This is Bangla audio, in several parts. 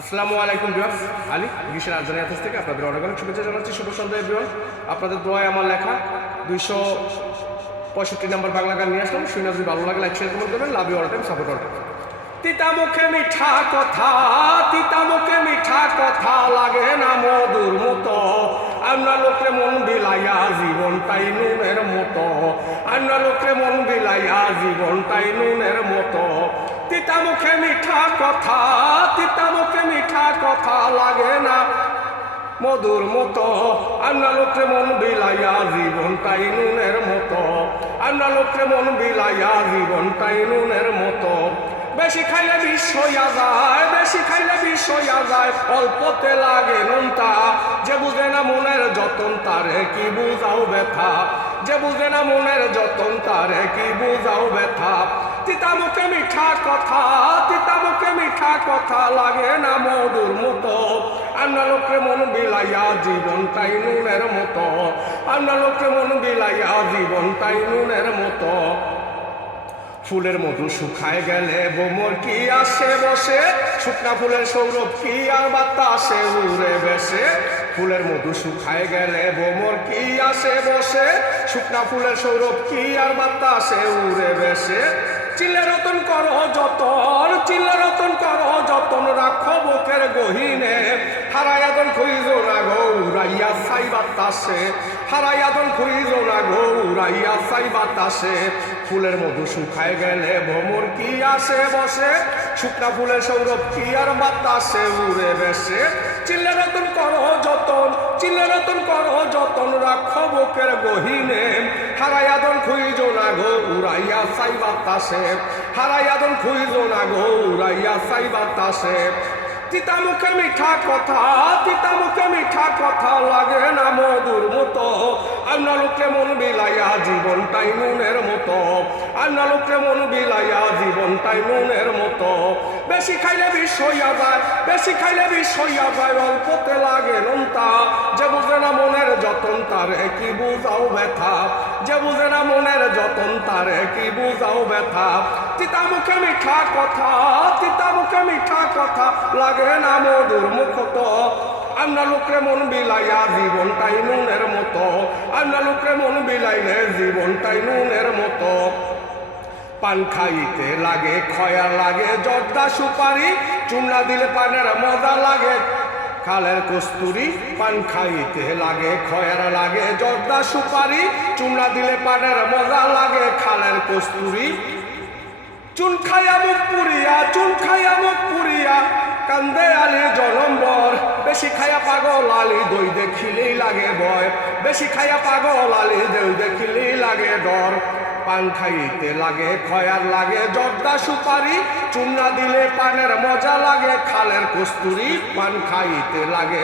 আসসালামু আলাইকুম ভিউয়ার্স, আলী গ্রীষ্মের রাজধানী অ্যাথেন্স থেকে আপনাদের অনেক অনেক শুভেচ্ছা জানাচ্ছি। শুভ সন্ধ্যা এভরিওয়ান। আপনাদের দোয়ায় আমার লেখা 265 নম্বর বাংলা গান নিয়ে আসলাম। শুনে যদি ভালো লাগে লাইক শেয়ার কমেন্ট করবেন। Love you all time, support all time. তিতা মুখে মিঠা কথা, তিতা মুখে মিঠা কথা লাগে না মধুর মতো। আমরা লোকে মন বিলাইয়া জীবনটাই নুনের মতো। আমরা লোকে মন বিলাইয়া জীবনটাই নুনের মতো। তিতা মুখে মিঠা কথা, তিতা মুখে মিঠা কথা লাগে না মধুর মতো। আমরা লোকে মন বিলাইয়া জীবনটাই নুনের মতো। আমরা লোকে মন বিলাইয়া জীবনটাই নুনের মতো। বেশি খাইলে বিষ হইয়া যায়, বেশি খাইলে বিষ হইয়া যায়, অল্পতে লাগে নুনটা। যে বুঝে না মনের যতন তারে কি বুঝাও ব্যথা। যে বুঝে না মনের যতন তারে কি বুঝাও ব্যথা। তিতা মুখে মিঠা কথা, তিতা মুখে মিঠা কথা লাগে না মধুর মতো। আমরা লোকে মন বিলাইয়া জীবনটাই নুনের মতো। আমরা লোকে মন বিলাইয়া জীবনটাই নুনের মতো। ফুলের মধু শুকায় গেলে বোমর কি আসে বসে। শুকনা ফুলের সৌরভ কি আর বাতাসে উড়ে বেসে। ফুলের মধু শুকায় গেলে বোমর কি আসে বসে। শুকনা ফুলের সৌরভ কি আর বাতাসে উড়ে বেসে। চিলে রতন করো যতন, চিলে রতন করো যতন, রাখো বুকের গহিনে। হারাইয়াদন খুঁজ না গো উড়াইয়া ছাই বাতাসে। হারাইয়াদন খুঁজ না গো উড়াইয়া ছাই বাতাসে। ফুলের মধু শুকায় গেলে ভ্রমর কি আসে বসে। শুকনা ফুলের সৌরভ কি আর বাতাসে উড়ে বেসে। চিল্লে রতন করো যতন, চিল্লে রতন করো যতন, রাখো বুকের গহিনে। হারাইয়াদন খুঁজ না গো উড়াইয়া ছাই বাতাসে। হারাইয়াদন খুঁজ না গো উড়াইয়া ছাই বাতাসে। তিতা মুখে মিঠা কথা, তিতা মুখে মিঠা কথা লাগে না মধুর মতো। আমরা লোকে মন বিলাইয়া জীবনটাই নুনের মতো। আমরা লোকে মন বিলাইয়া জীবনটাই নুনের মতো। বেশি খাইলে বিষ হইয়া যায়, বেশি খাইলে বিষ হইয়া যায়, অল্পতে লাগে নুনটা। যে বুঝে না মনের যতন তারে কি বুঝাও ব্যথা। যে বুঝে না মনের যতন তারে কি বুঝাও ব্যথা। তিতা মুখে মিঠা কথা, তিতা মুখে মিঠা কথা লাগে না মধুর মুখতো। আমরা লোকে মন বিলাইয়া জীবনটাই নুনের মতো। আমরা লোকে মন বিলাইলে জীবনটাই নুনের মতো। পান খাইতে লাগে খয়া লাগে জর্দা সুপারি। চুমনা দিলে পানের মজা লাগে খালের কস্তুরি। পান খাইতে লাগে খয়ার লাগে জর্দা সুপারি। চুমনা দিলে পানের মজা লাগে খালের কস্তুরি। চুন খাইয়া মুখ পুরিয়া, চুন খাইয়া মুখ পুরিয়া, কান্দে আলী জলম্বর। বেশি খাইয়া পাগল আলী দই দেখিলেই লাগে ভয়। বেশি খাইয়া পাগল আলী দই দেখিলেই লাগে ডর। পান খাইতে লাগে খয়ার লাগে জর্দা সুপারি। চুনা দিলে পানের মজা লাগে খালের কস্তুরি। পান খাইতে লাগে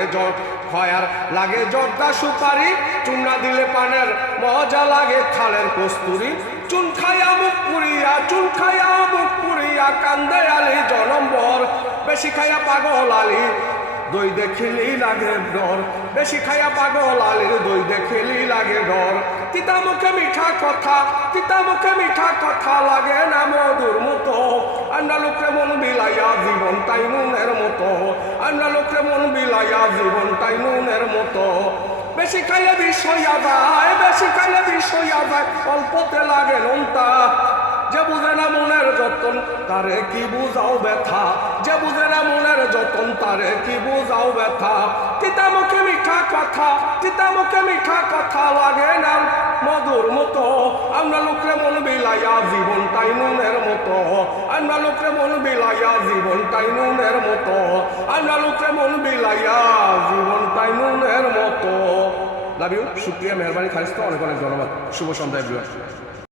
খয়ার লাগে জর্দা সুপারি। চুনা দিলে পানের মজা লাগে খালের কস্তুরি। চুন খাইয়া মুখ পুরিয়া, চুন খাইয়া মুখ পুরিয়া, কান্দে আলী জলম্বর। বেশি খাইয়া পাগল আলী দই দেখিলেই লাগে ডর। বেশি খাইয়া পাগল আলীর দই দেখিলেই লাগে ডর। তিতা মুখে মিঠা কথা, তিতা মুখে মিঠা কথা লাগে না মধুর মতো। আমরা লোকে মন বিলাইয়া জীবনটাই নুনের মতো। আমরা লোকে মন বিলাইয়া জীবনটাই নুনের মতো। বেশি খাইলে বিষ হইয়া যায়, বেশি খাইলে বিষ হইয়া যায়, অল্পতে লাগে নুনটা। যে বুঝে না মনের যতন তারে কি বুঝাও ব্যথা। যে বুঝে না মনের যতন তারে কি বুঝাও ব্যথা। তিতা মুখে মিঠা কথা, তিতা মুখে মিঠা কথা লাগে না মধুর মতো। আমরা লোকে মন বিলাইয়া জীবনটাই নুনের মতো। আমরা লোকে মন বিলাইয়া জীবনটাই নুনের মতো। আমরা লোকে মন বিলাইয়া জীবনটাই নুনের মতো। লাভ ইউ, শুক্রিয়া, মেহরবানি, খালিস্তা, অনেক অনেক ধন্যবাদ। শুভ সন্ধ্যা এভরিওয়ান।